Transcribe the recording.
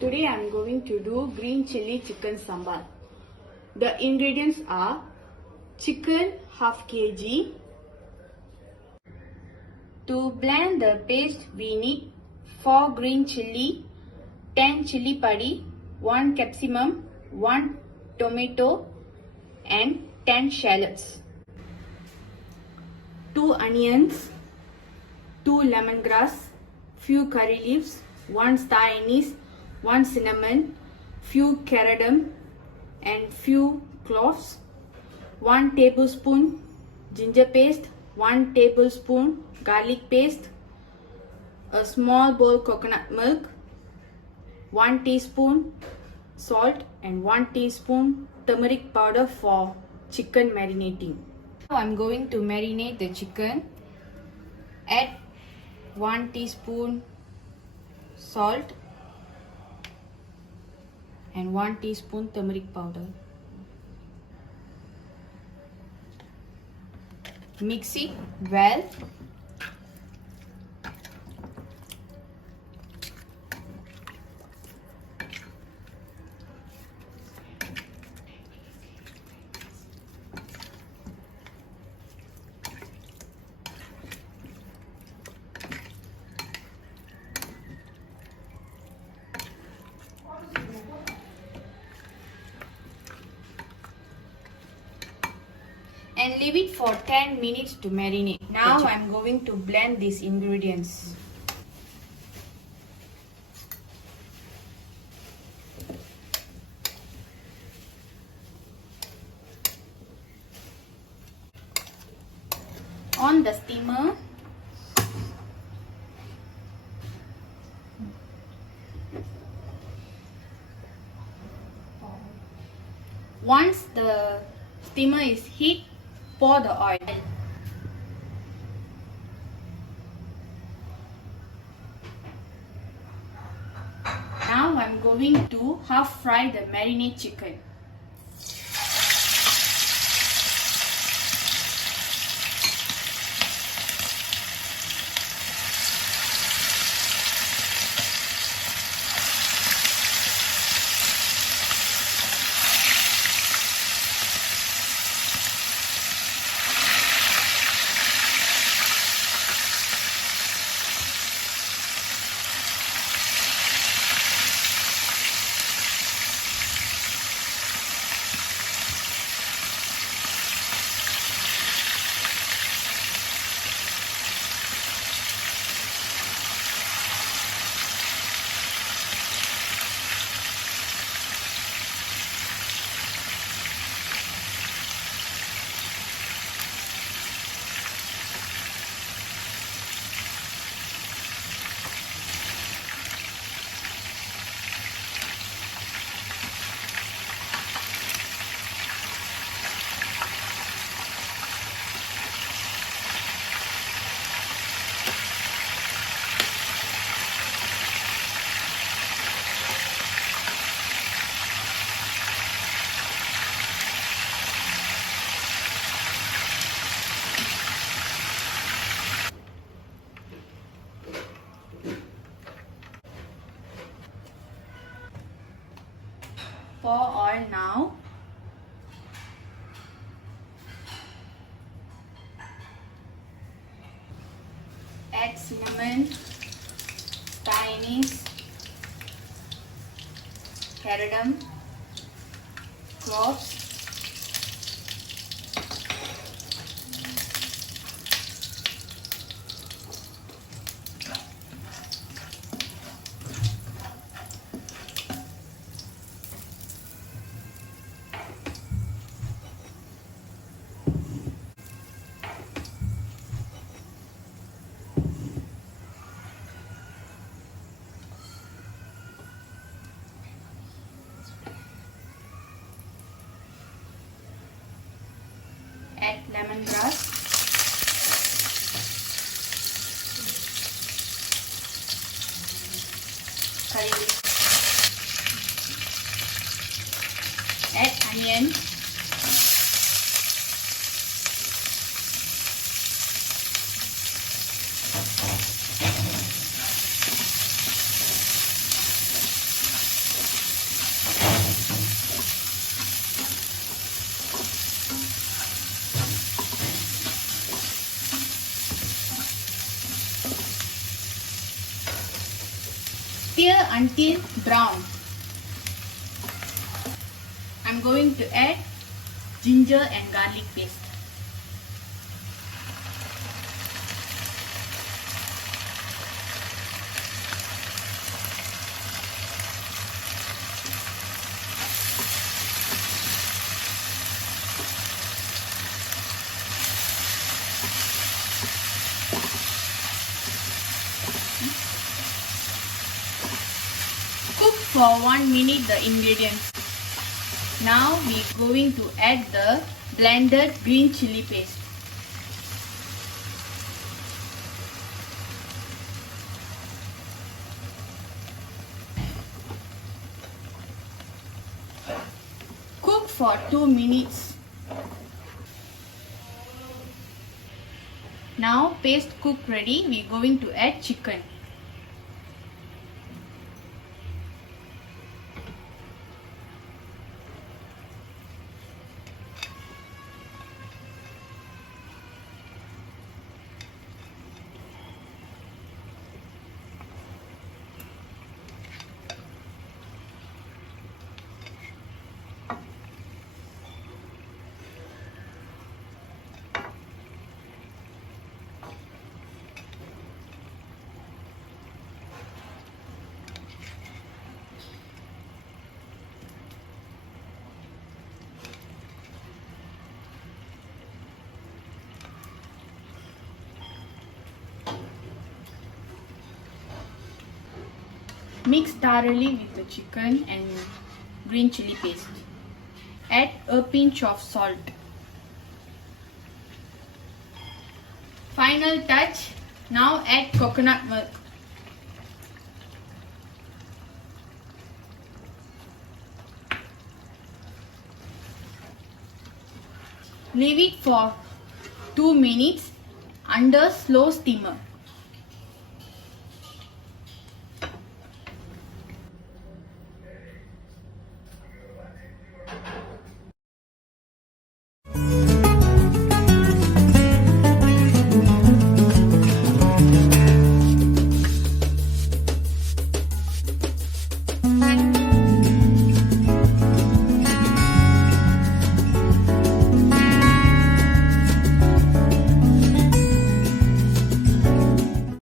Today I am going to do green chili chicken sambar. The ingredients are chicken half kg. To blend the paste we need 4 green chili, 10 chili padi, 1 capsicum, 1 tomato and 10 shallots. 2 onions, 2 lemongrass, few curry leaves, 1 star anise, 1 cinnamon, few cardamom and few cloves, 1 tablespoon ginger paste, 1 tablespoon garlic paste, a small bowl coconut milk, 1 teaspoon salt and 1 teaspoon turmeric powder for chicken marinating. Now I am going to marinate the chicken. Add 1 teaspoon salt and 1 teaspoon turmeric powder. Mix it well. And leave it for 10 minutes to marinate. Now I am going to blend these ingredients. On the steamer, once the steamer is heat, pour the oil. Now I am going to half fry the marinade chicken. Pour oil now. Add cinnamon, star anise, cardamom, cloves, add lemongrass, curry leaves, add onion, Stir until brown. I'm going to add ginger and garlic paste. Cook for 1 minute the ingredients. Now we are going to add the blended green chili paste. Cook for 2 minutes. Now paste cooked ready, we are going to add chicken. Mix thoroughly with the chicken and green chili paste. Add a pinch of salt. Final touch, now add coconut milk. Leave it for 2 minutes under slow steamer.